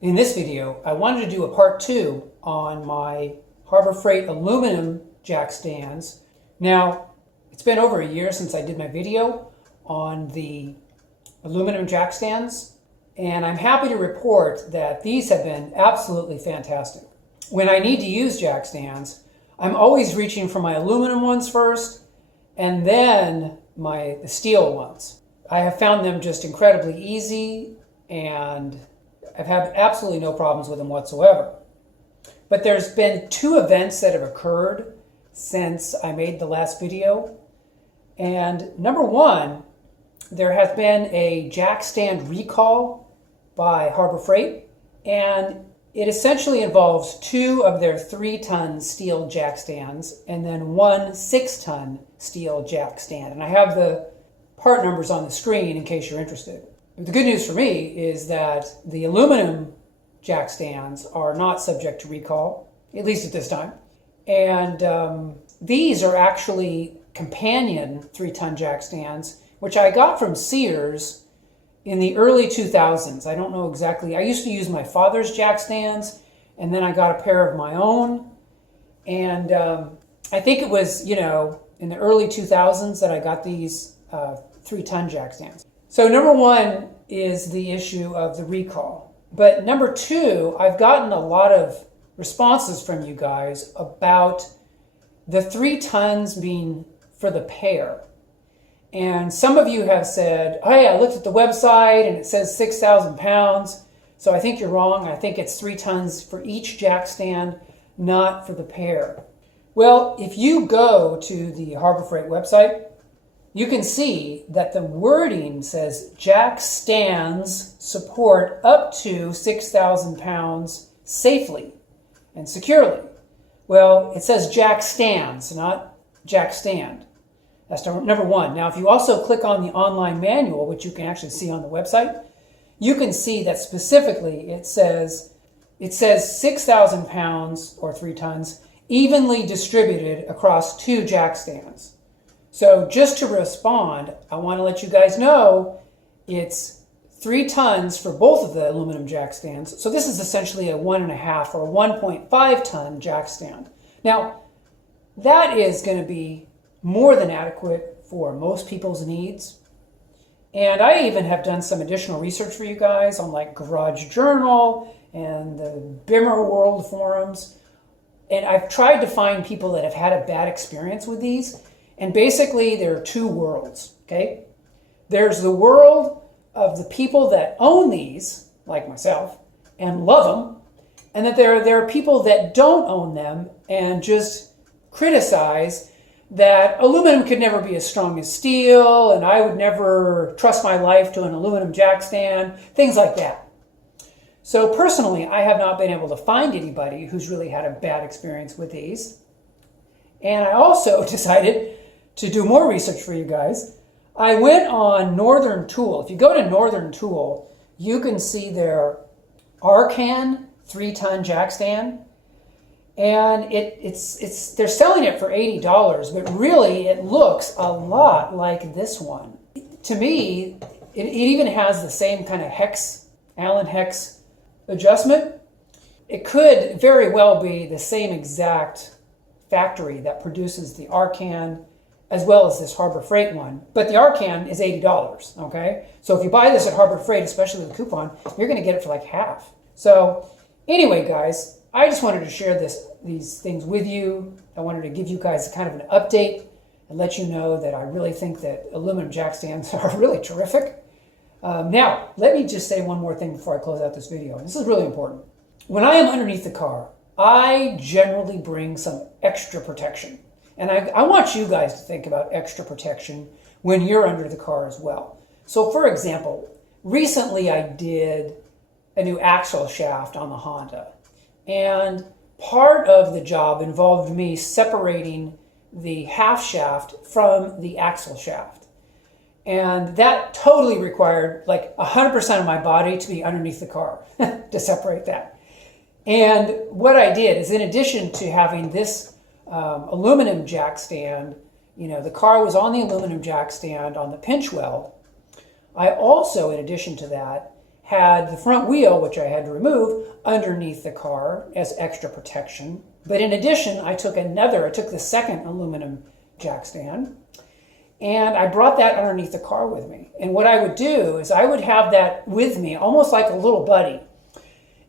In this video, I wanted to do a part 2 on my Harbor Freight aluminum jack stands. Now, it's been over a year since I did my video on the aluminum jack stands, and I'm happy to report that these have been absolutely fantastic. When I need to use jack stands, I'm always reaching for my aluminum ones first, and then the steel ones. I have found them just incredibly easy, and I've had absolutely no problems with them whatsoever. But there's been 2 events that have occurred since I made the last video. And number 1, there has been a jack stand recall by Harbor Freight, and it essentially involves 2 of their 3-ton steel jack stands and then 1 6-ton steel jack stand. And I have the part numbers on the screen in case you're interested. The good news for me is that the aluminum jack stands are not subject to recall, at least at this time. And these are actually companion 3-ton jack stands, which I got from Sears in the early 2000s. I don't know exactly. I used to use my father's jack stands, and then I got a pair of my own. And I think it was, in the early 2000s that I got these 3-ton jack stands. So number 1 is the issue of the recall. But number 2, I've gotten a lot of responses from you guys about the 3 tons being for the pair. And some of you have said, hey, I looked at the website and it says 6,000 pounds. So I think you're wrong. I think it's 3 tons for each jack stand, not for the pair. Well, if you go to the Harbor Freight website, you can see that the wording says jack stands support up to 6,000 pounds safely and securely. Well, it says jack stands, not jack stand. That's number 1. Now, if you also click on the online manual, which you can actually see on the website, you can see that specifically it says 6,000 pounds or 3 tons evenly distributed across 2 jack stands. So just to respond, I want to let you guys know it's 3 tons for both of the aluminum jack stands. So this is essentially a 1.5 or 1.5 ton jack stand. Now, that is going to be more than adequate for most people's needs. And I even have done some additional research for you guys on like Garage Journal and the Bimmer World forums. And I've tried to find people that have had a bad experience with these. And basically, there are 2 worlds, okay? There's the world of the people that own these, like myself, and love them, and that there are people that don't own them and just criticize that aluminum could never be as strong as steel, and I would never trust my life to an aluminum jack stand, things like that. So personally, I have not been able to find anybody who's really had a bad experience with these. And I also decided to do more research for you guys. I went on Northern Tool. If you go to Northern Tool, you can see their Arcan 3-ton jack stand. And they're selling it for $80, but really it looks a lot like this one. To me, it even has the same kind of Allen hex adjustment. It could very well be the same exact factory that produces the Arcan as well as this Harbor Freight one. But the Arcan is $80, okay? So if you buy this at Harbor Freight, especially with a coupon, you're gonna get it for like half. So anyway, guys, I just wanted to share these things with you. I wanted to give you guys kind of an update and let you know that I really think that aluminum jack stands are really terrific. Now, let me just say one more thing before I close out this video. This is really important. When I am underneath the car, I generally bring some extra protection. And I want you guys to think about extra protection when you're under the car as well. So for example, recently I did a new axle shaft on the Honda. And part of the job involved me separating the half shaft from the axle shaft. And that totally required like 100% of my body to be underneath the car to separate that. And what I did is, in addition to having this aluminum jack stand, the car was on the aluminum jack stand on the pinch well, I also, in addition to that, had the front wheel, which I had to remove, underneath the car as extra protection. But in addition, I took the second aluminum jack stand, and I brought that underneath the car with me. And what I would do is I would have that with me, almost like a little buddy.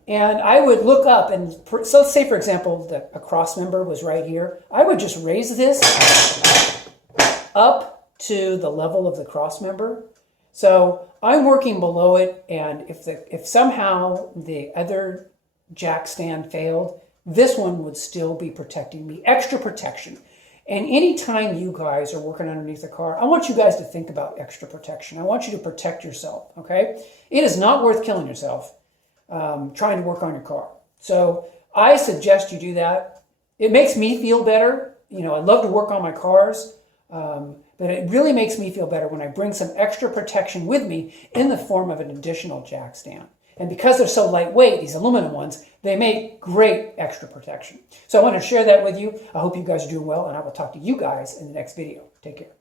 And I would look up, and so let's say, for example, a cross member was right here. I would just raise this up to the level of the cross member. So I'm working below it, and if somehow the other jack stand failed, this one would still be protecting me, extra protection. And anytime you guys are working underneath the car, I want you guys to think about extra protection. I want you to protect yourself, okay? It is not worth killing yourself trying to work on your car. So I suggest you do that. It makes me feel better. You know, I love to work on my cars, but it really makes me feel better when I bring some extra protection with me in the form of an additional jack stand. And because they're so lightweight, these aluminum ones, they make great extra protection. So I want to share that with you. I hope you guys are doing well, and I will talk to you guys in the next video. Take care.